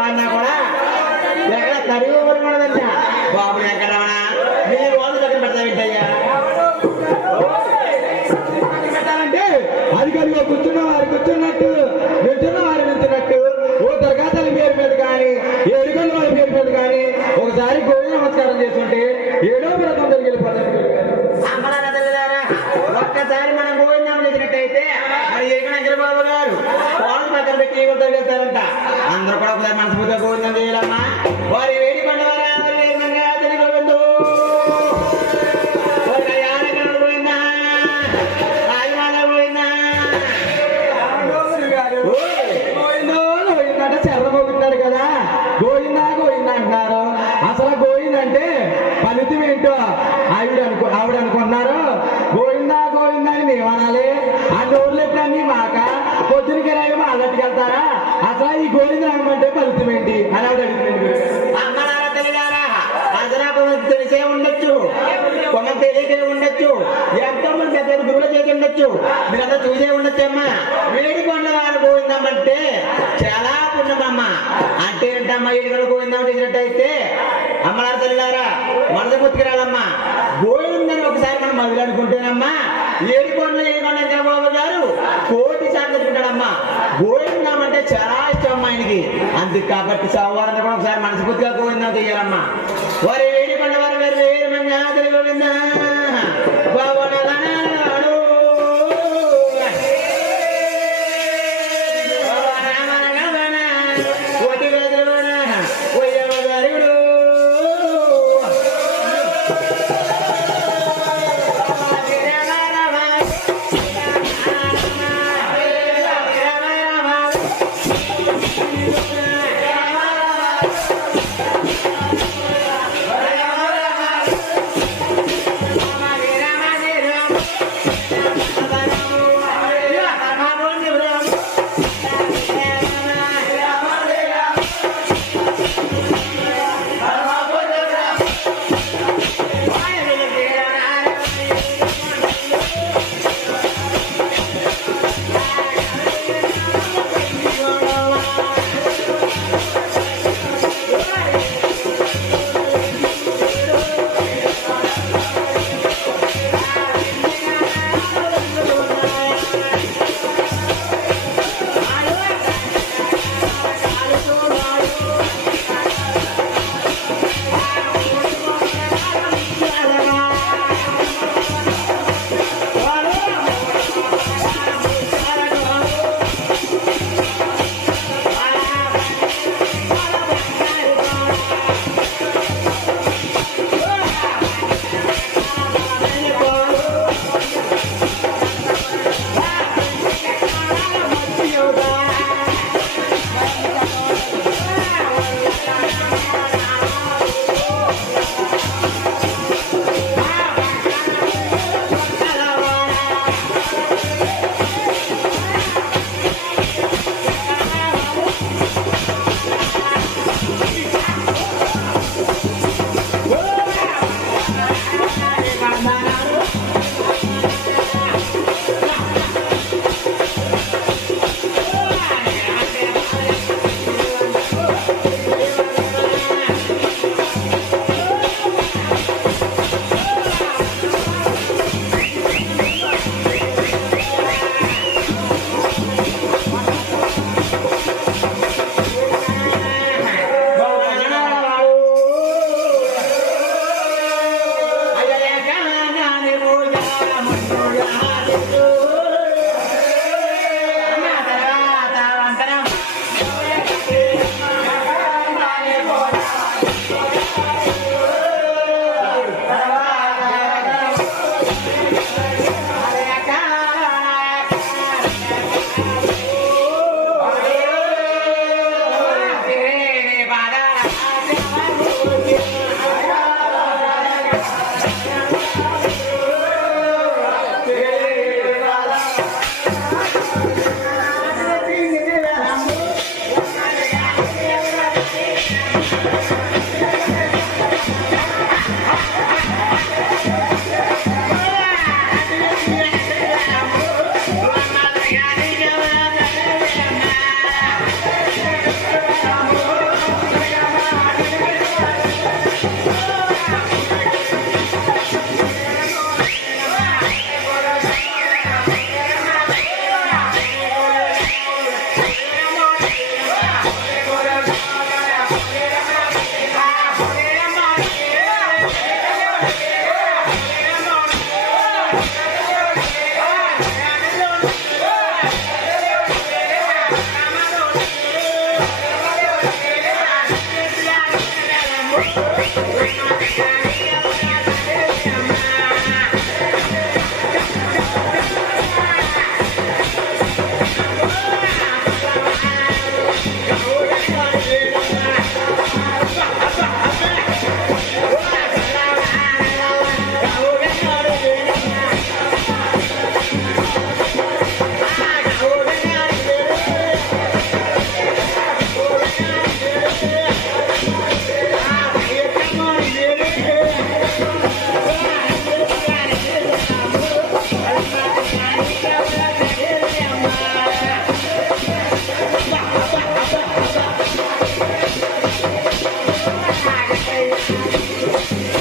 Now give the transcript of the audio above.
పాడినా కూడా ఎక్కడ తరిగి ఉండదంట బాబు వెంకటరమణ నీ వాళ్ళు దగ్గర పెడతా వింటయ్యా పెట్టాలంటే కనుక కూర్చున్న వారు కూర్చున్నట్టు నిల్చున్న వారు నిల్చున్నట్టు ఓ దుర్గాతల పేరు మీద కానీ ఏడుకొండ వారి పేరు మీద కానీ ఒకసారి గోవింద నమస్కారం చేసుకుంటే ఏడో వ్రతం దగ్గరికి వెళ్ళిపోతారు ఒక్కసారి మనం గోవిందాం చేసినట్టయితే మరి ఎరిగిన బాబు గారు వాళ్ళు పక్కన పెట్టి ఈగలు వెళ్తారంట అందరూ కూడా ఒకసారి మనస్ఫూర్తిగా గోవిందం చేయాలమ్మా వారి వేడి పండుగ గోవిందు వారి కదా. గోవిందా అసలు ఫలితం ఏంటో ఆవిడ అనుకో ఆవిడ అనుకున్నారు గోవిందా గోవింద అని మేము అనాలి. ఆ నోర్లు ఎప్పుడన్నీ మాక? పొద్దునకి రాయి వాళ్ళకి అసలు ఈ గోవింద అంటే ఫలితం ఏంటి? అని ఆవిడ తెలిసే ఉండొచ్చు కొంచెం తెలియకే ఉండొచ్చు ఎంతో మంది పెద్ద గురువులు చేసి ఉండొచ్చు మీరంతా చూసే ఉండొచ్చు అమ్మా. వేడి కొండ వారు గోవిందమ్మంటే చాలా పుణ్యమమ్మ. అంటే ఏంటమ్మా ఏడుగల గోవిందమ్మ చేసినట్టయితే అమ్మలారు తల్లిదారా మనసు పుట్టుకురాలమ్మా. గోవిందని ఒకసారి మనం మొదలు అనుకుంటేనమ్మా ఏడు కొండలు ఏడు కొండ చంద్రబాబు గారు కోటి గోవిందం తెచ్చుకుంటాడమ్మా అంటే చాలా ఇష్టం అమ్మా ఆయనకి. అందుకు కాబట్టి చౌవాలని కూడా ఒకసారి మనస్ఫూర్తిగా గోవిందం చెయ్యాలమ్మా వారి వేడి పండు వేరు గోవింద. Yeah. よし!